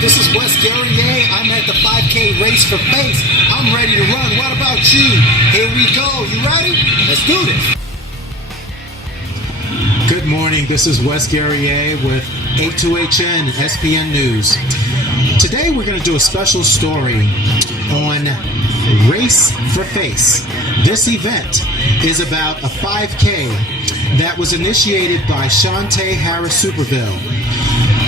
This is Wes Guerrier. I'm at the 5K Race for Face. I'm ready to run. What about you? Here we go. You ready? Let's do this. Good morning. This is Wes Guerrier with A2HN SPN News. Today we're going to do a special story on Race for Face. This event is about a 5K that was initiated by Shantae Harris Superville.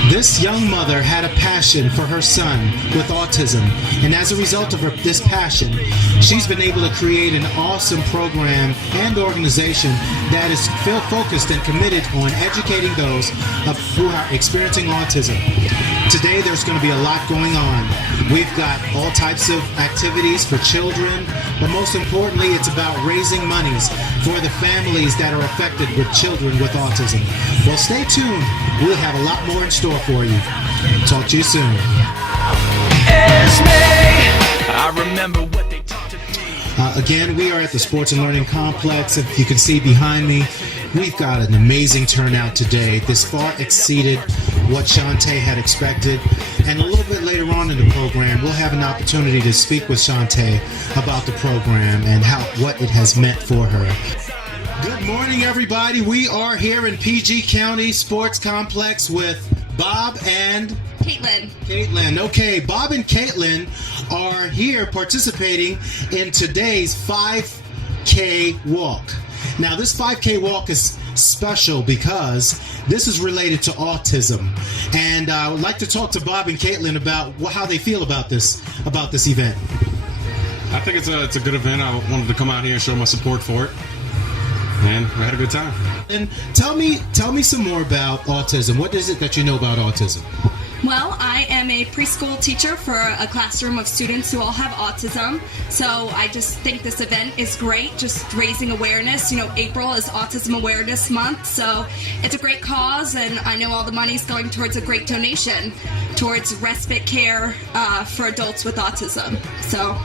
This young mother had a passion for her son with autism, and as a result of this passion, she's been able to create an awesome program and organization that is focused and committed on educating those who are experiencing autism. Today there's going to be a lot going on. We've got all types of activities for children, but most importantly, it's about raising monies for the families that are affected with children with autism. Well, stay tuned. We'll have a lot more in store for you. Talk to you soon. I remember what they taught me. Again, we are at the Sports and Learning Complex. If you can see behind me, we've got an amazing turnout today. This far exceeded what Shantae had expected. And a little bit later on in the program, we'll have an opportunity to speak with Shantae about the program and what it has meant for her. Good morning, everybody. We are here in PG County Sports Complex with Bob and Caitlin. Okay, Bob and Caitlin are here participating in today's 5K walk. Now, this 5K walk is special because this is related to autism, and I would like to talk to Bob and Caitlin about how they feel about this event. I think it's a good event. I wanted to come out here and show my support for it, and we had a good time. And tell me some more about autism. What is it that you know about autism? Well, I am a preschool teacher for a classroom of students who all have autism. So I just think this event is great, just raising awareness. You know, April is Autism Awareness Month, so it's a great cause, and I know all the money's going towards a great donation towards respite care for adults with autism. So,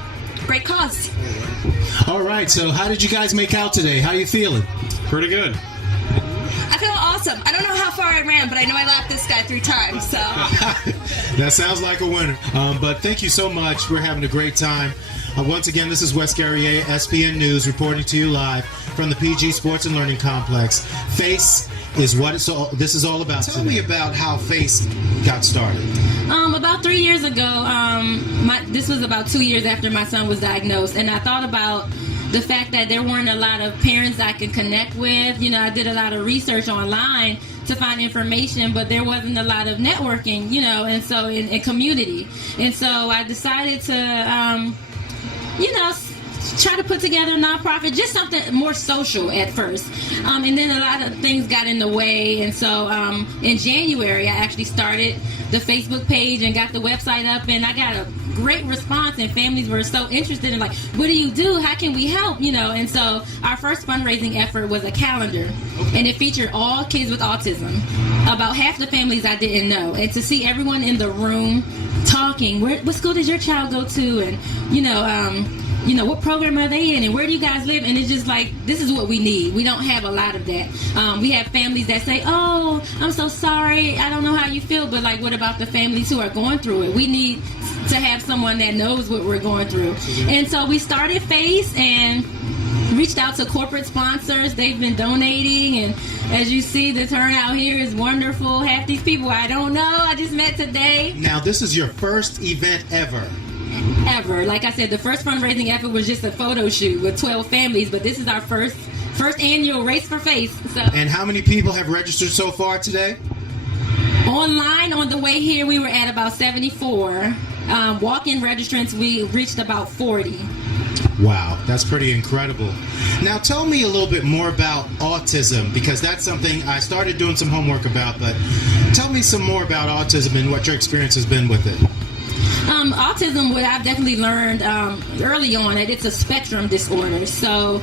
great cause. All right, so how did you guys make out today? How are you feeling? Pretty good. I feel awesome. I don't know how far I ran, but I know I lapped this guy 3 times, so. That sounds like a winner. But thank you so much. We're having a great time. Once again, this is Wes Guerrier, SPN News, reporting to you live from the PG Sports and Learning Complex. FACE is what this is all about. Tell me about how FACE got started. About 3 years ago, this was about 2 years after my son was diagnosed, and I thought about the fact that there weren't a lot of parents I could connect with. You know, I did a lot of research online to find information, but there wasn't a lot of networking, you know, and so in community. And so I decided to, try to put together a nonprofit, just something more social at first. And then a lot of things got in the way. And so in January, I actually started the Facebook page and got the website up, and I got a great response, and families were so interested in, like, what do you do? How can we help? You know, and so our first fundraising effort was a calendar, and it featured all kids with autism. About half the families I didn't know, and to see everyone in the room talking, what school does your child go to, and what program are they in, and where do you guys live? And it's just like, this is what we need. We don't have a lot of that. We have families that say, oh, I'm so sorry, I don't know how you feel, but like, what about the families who are going through it? We need to have someone that knows what we're going through. And so we started FACE and reached out to corporate sponsors. They've been donating, and as you see, the turnout here is wonderful. Half these people I don't know, I just met today. Now, this is your first event ever. Like I said, the first fundraising effort was just a photo shoot with 12 families, but this is our first annual Race for Face. So. And how many people have registered so far today? Online, on the way here, we were at about 74. Walk-in registrants, we reached about 40. Wow, that's pretty incredible. Now tell me a little bit more about autism, because that's something I started doing some homework about, but tell me some more about autism and what your experience has been with it. Autism, what I've definitely learned early on, that it's a spectrum disorder. So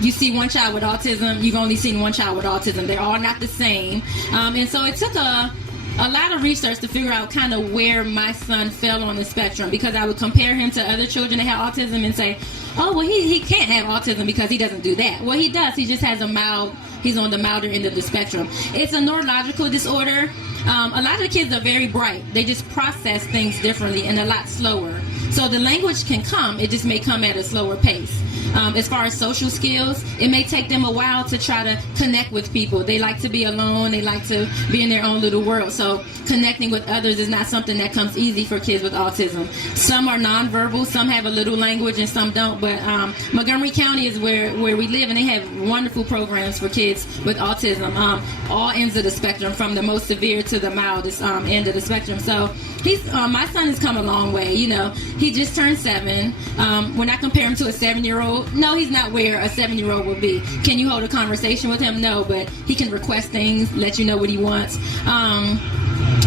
you see one child with autism, you've only seen one child with autism. They're all not the same. And so it took a lot of research to figure out kind of where my son fell on the spectrum, because I would compare him to other children that have autism and say, oh, well, he can't have autism because he doesn't do that. Well, he does. He just has he's on the milder end of the spectrum. It's a neurological disorder. A lot of the kids are very bright. They just process things differently and a lot slower. So the language can come, it just may come at a slower pace. As far as social skills, it may take them a while to try to connect with people. They like to be alone. They like to be in their own little world. So connecting with others is not something that comes easy for kids with autism. Some are nonverbal. Some have a little language and some don't. But Montgomery County is where we live, and they have wonderful programs for kids with autism. All ends of the spectrum, from the most severe to the mildest end of the spectrum. So my son has come a long way. You know, he just turned 7. When I compare him to a 7-year-old, no, he's not where a 7-year-old would be. Can you hold a conversation with him? No, but he can request things, let you know what he wants.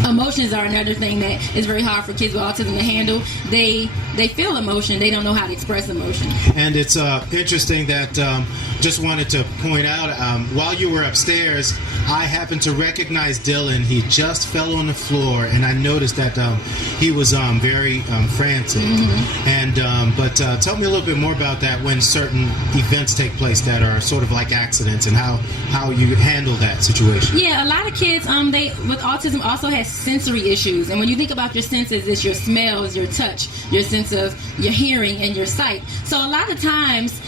Emotions are another thing that is very hard for kids with autism to handle. They feel emotion. They don't know how to express emotion. And it's interesting that just wanted to point out, while you were upstairs, I happened to recognize Dylan. He just fell on the floor, and I noticed that he was very frantic. And but tell me a little bit more about that, when certain events take place that are sort of like accidents, and how you handle that situation. Yeah, a lot of kids they with autism also have sensory issues. And when you think about your senses, it's your smells, your touch, your sense of your hearing, and your sight. So a lot of times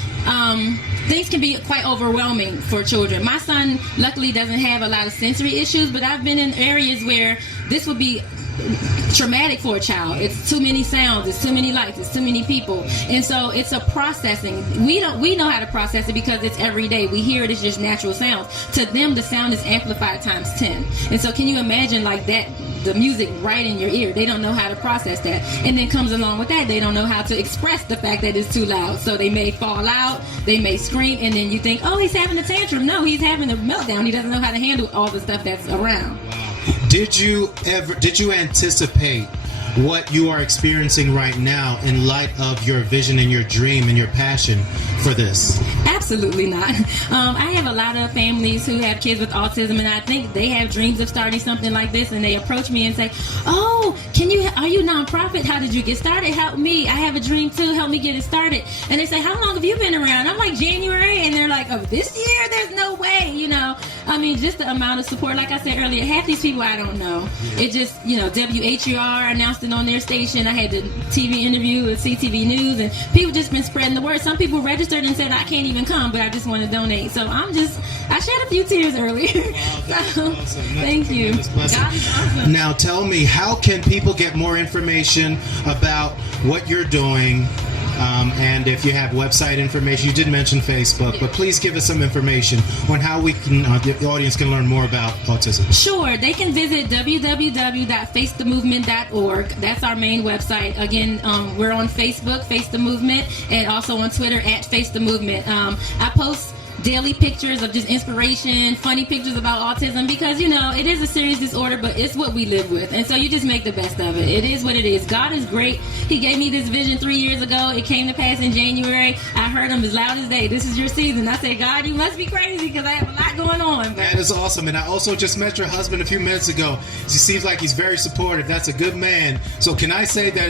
things can be quite overwhelming for children. My son luckily doesn't have a lot of sensory issues, but I've been in areas where this would be traumatic for a child. It's too many sounds, it's too many lights, it's too many people, and so it's a processing. We know how to process it because it's every day. We hear it as just natural sounds. To them, the sound is amplified times 10. And so can you imagine like that, the music right in your ear? They don't know how to process that. And then comes along with that, they don't know how to express the fact that it's too loud. So they may fall out, they may scream, and then you think, oh, he's having a tantrum. No, he's having a meltdown. He doesn't know how to handle all the stuff that's around. Did you anticipate what you are experiencing right now in light of your vision and your dream and your passion for this? Absolutely not. I have a lot of families who have kids with autism, and I think they have dreams of starting something like this, and they approach me and say, oh, are you a nonprofit? How did you get started? Help me. I have a dream too. Help me get it started. And they say, how long have you been around? I'm like, January. And they're like, of this year? There's no way, you know. I mean, just the amount of support. Like I said earlier, half these people I don't know. It just, WHUR announced it on their station. I had the TV interview with CTV News, and people just been spreading the word. Some people registered and said, I can't even come, but I just want to donate. So I shed a few tears earlier. Awesome. Thank you. God is awesome. Now tell me, how can people get more information about what you're doing? And if you have website information, you did mention Facebook, but please give us some information on how we can, the audience can learn more about autism. Sure, they can visit www.facethemovement.org. That's our main website. Again, we're on Facebook, Face the Movement, and also on Twitter at Face the Movement. I post daily pictures of just inspiration, funny pictures about autism, because it is a serious disorder, but it's what we live with, and so you just make the best of it. It is what it is. God is great. He gave me this vision 3 years ago. It came to pass in January. I heard him as loud as day. This is your season. I said, God, you must be crazy, because I have a lot going on. That is awesome. And I also just met your husband a few minutes ago. He seems like he's very supportive. That's a good man. So can I say that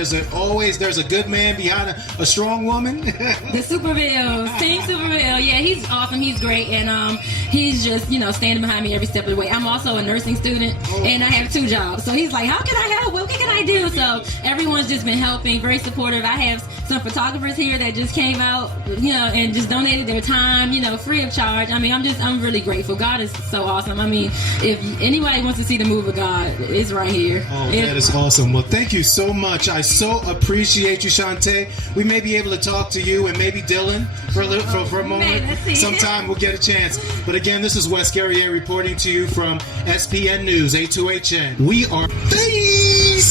there's a good man behind a strong woman? The Superville, Team Superville. Yeah, he's awesome. He's great, and he's just standing behind me every step of the way. I'm also a nursing student, and I have 2 jobs. So he's like, how can I help? What can I do? So everyone's just been helping, very supportive. I have some photographers here that just came out, and just donated their time, free of charge. I mean, I'm really grateful. God is so awesome. I mean, if anybody wants to see the move of God, it's right here. Oh, that is awesome. Well, thank you so much. I so appreciate you, Shantae. We may be able to talk to you and maybe Dylan for a moment. Sometime we'll get a chance. But again, this is Wes Guerrier reporting to you from SPN News, A2HN. We are Face.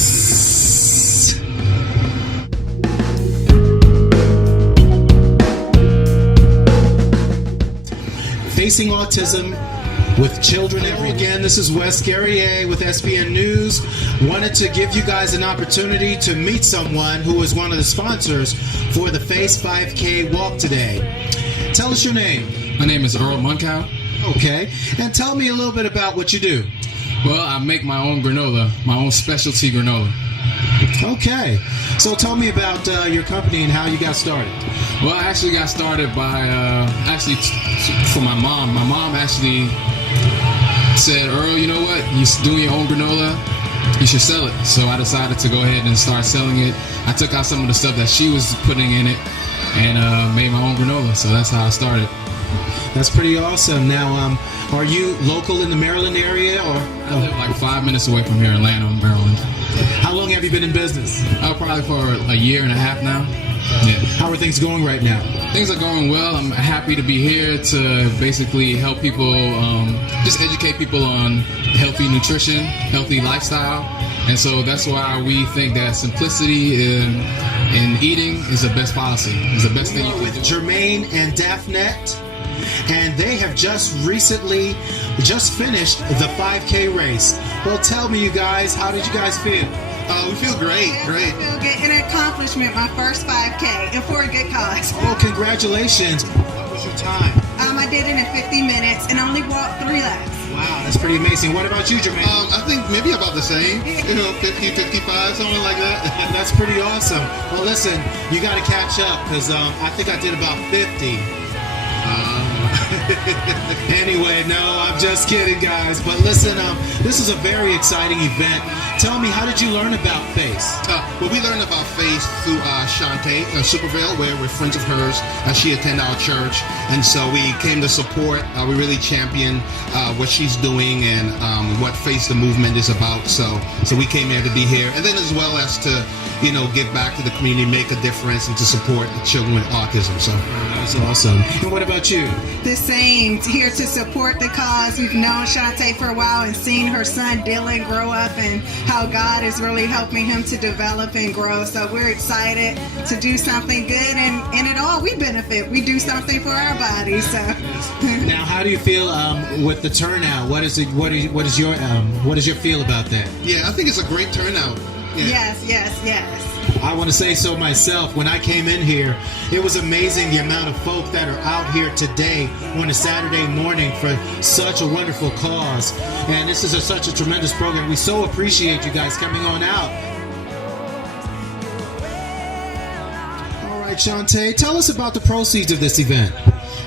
Facing autism with children everywhere. Again, this is Wes Guerrier with SPN News. Wanted to give you guys an opportunity to meet someone who is one of the sponsors for the Face 5K walk today. Tell us your name. My name is Earl Munkow. Okay. And tell me a little bit about what you do. Well, I make my own granola, my own specialty granola. Okay. So tell me about your company and how you got started. Well, I actually got started by, for my mom. My mom actually said, Earl, you know what? You just doing your own granola, you should sell it. So I decided to go ahead and start selling it. I took out some of the stuff that she was putting in it and made my own granola. So that's how I started. That's pretty awesome. Now, are you local in the Maryland area, or I live like 5 minutes away from here in Lanham, Maryland. how long have you been in business? Probably for a year and a half now. Yeah. How are things going right now? Things are going well. I'm happy to be here to basically help people, just educate people on healthy nutrition, healthy lifestyle. And so that's why we think that simplicity in eating is the best policy, is the best thing you can With do. Jermaine and Daphnet, and they have just finished the 5K race. Well, tell me, you guys, how did you guys feel? We feel great. I feel good. An accomplishment, my first 5K, and for a good cause. Oh, congratulations. What was your time? I did it in 50 minutes and only walked 3 laps. Wow, that's pretty amazing. What about you, Jermaine? I think maybe about the same. 50, 55, something like that. That's pretty awesome. Well, listen, you got to catch up because I think I did about 50. Anyway, no, I'm just kidding, guys. But listen, this is a very exciting event. Tell me, how did you learn about FACE? Well, we learned about FACE through Shantae Superville, where we're friends of hers. She attended our church, and so we came to support. We really champion what she's doing and what FACE the movement is about. So we came here to be here, and then as well as to give back to the community, make a difference, and to support children with autism. So That's awesome. And what about you? The same, here to support the cause. We've known Shantae for a while and seen her son Dylan grow up and how God is really helping him to develop and grow. So we're excited to do something good, and in it all we benefit. We do something for our bodies. So Now, how do you feel with the turnout? What is your feel about that? yeah, I think it's a great turnout. Yeah. yes. I want to say so myself. When I came in here, it was amazing the amount of folk that are out here today on a Saturday morning for such a wonderful cause. And this is such a tremendous program. We so appreciate you guys coming on out. All right, Shantae, tell us about the proceeds of this event.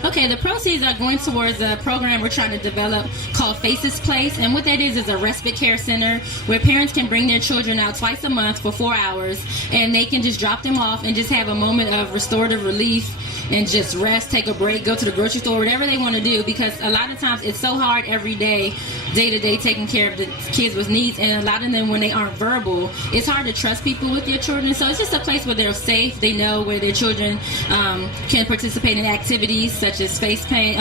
Okay, the proceeds are going towards a program we're trying to develop called Faces Place. And what that is a respite care center where parents can bring their children out twice a month for 4 hours, and they can just drop them off and just have a moment of restorative relief and just rest, take a break, go to the grocery store, whatever they want to do, because a lot of times it's so hard every day to day taking care of the kids with needs, and a lot of them, when they aren't verbal, it's hard to trust people with your children. So it's just a place where they're safe. They know where their children can participate in activities such as face paint,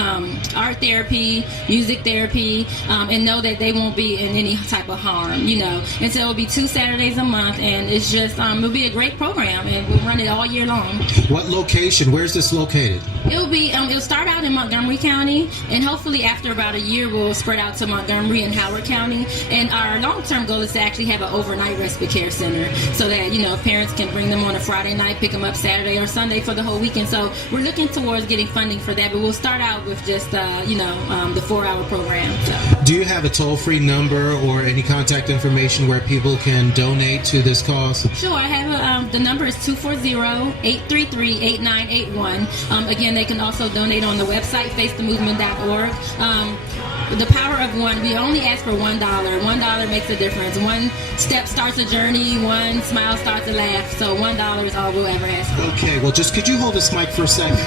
art therapy, music therapy, and know that they won't be in any type of harm, And so it'll be 2 Saturdays a month, and it's just it'll be a great program, and we'll run it all year long. What location? Where's this located? It'll start out in Montgomery County, and hopefully after about a year we'll spread out to Montgomery and Howard County. And our long-term goal is to actually have an overnight respite care center, so that parents can bring them on a Friday night, pick them up Saturday or Sunday for the whole weekend. So we're looking towards getting funding for that, but we'll start out with just the 4-hour program. So. Do you have a toll-free number or any contact information where people can donate to this cause? Sure, I have the number is 240-833-8981. Again, they can also donate on the website, facethemovement.org. The power of one, we only ask for $1. $1 makes a difference. One step starts a journey, one smile starts a laugh. So $1 is all we'll ever ask for. Okay, well, could you hold this mic for a second?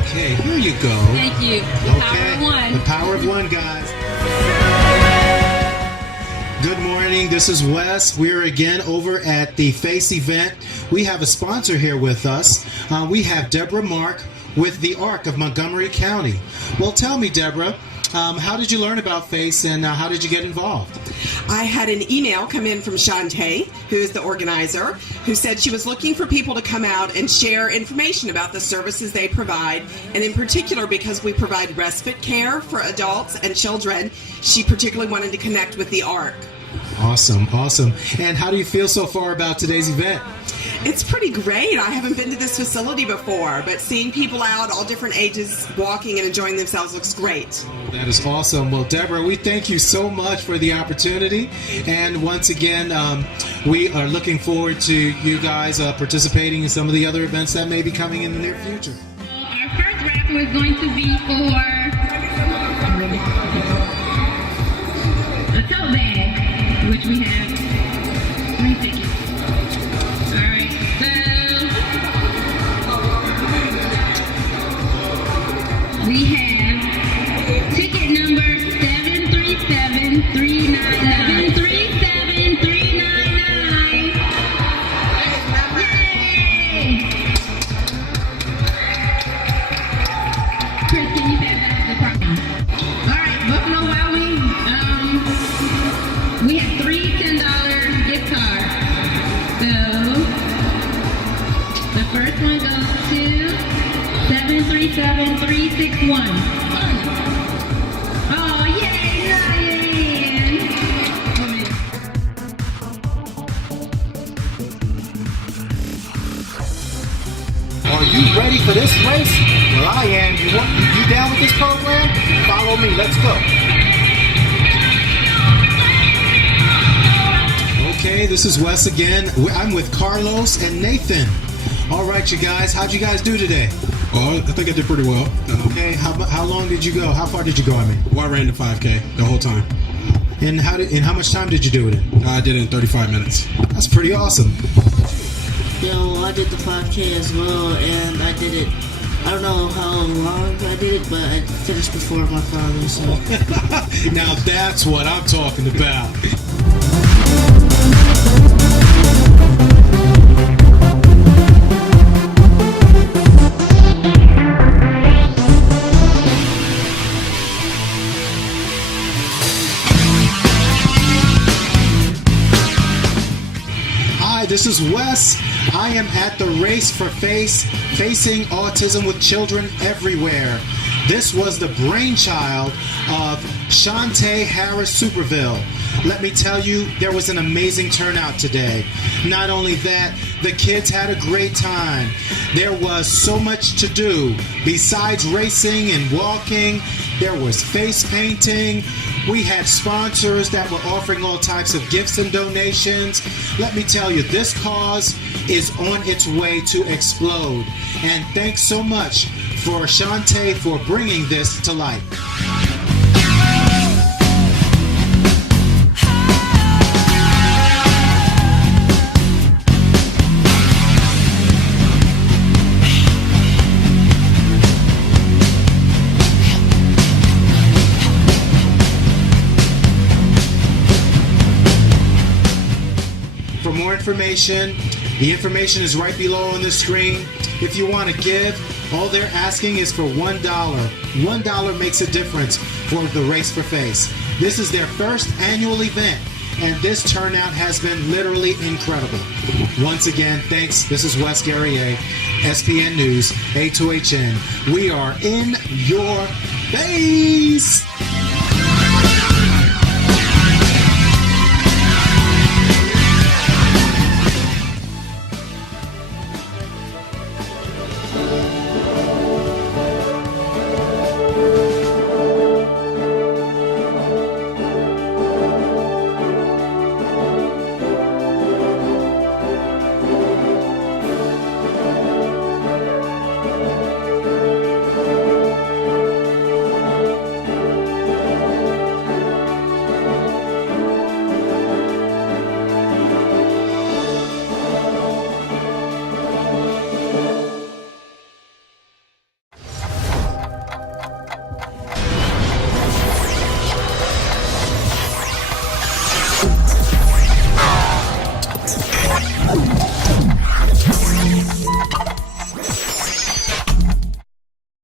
Okay, here you go. Thank you. The power of one. The power of one, guys. Good morning, this is Wes. We're again over at the FACE event. We have a sponsor here with us. We have Deborah Mark with the ARC of Montgomery County. Well, tell me, Deborah, how did you learn about FACE, and how did you get involved? I had an email come in from Shantae, who is the organizer, who said she was looking for people to come out and share information about the services they provide, and in particular, because we provide respite care for adults and children, she particularly wanted to connect with the ARC. Awesome. And how do you feel so far about today's event? It's pretty great. I haven't been to this facility before, but seeing people out, all different ages, walking and enjoying themselves looks great. That is awesome. Well, Deborah, we thank you so much for the opportunity. And once again, we are looking forward to you guys participating in some of the other events that may be coming in the near future. Our first raffle is going to be for with this program? Follow me. Let's go. Okay, this is Wes again. I'm with Carlos and Nathan. All right, you guys. How'd you guys do today? Oh, I think I did pretty well. Okay. How long did you go? How far did you go? I mean, Well, I ran the 5K the whole time. and how much time did you do it in? I did it in 35 minutes. That's pretty awesome. Yo, I did the 5K as well, and I did it. I don't know how long I did it, but I finished before my father. So Now that's what I'm talking about. Hi, this is Wes. I am at the Race for Face, facing autism with children everywhere. This was the brainchild of Shantae Harris Superville. Let me tell you, there was an amazing turnout today. Not only that, the kids had a great time. There was so much to do. Besides racing and walking, there was face painting. We had sponsors that were offering all types of gifts and donations. Let me tell you, this cause is on its way to explode. And thanks so much for Shantae for bringing this to light. For more information, the information is right below on the screen. If you want to give, all they're asking is for $1. $1 makes a difference for the Race for Face. This is their first annual event, and this turnout has been literally incredible. Once again, thanks. This is Wes Guerrier, SPN News, A2HN. We are in your face.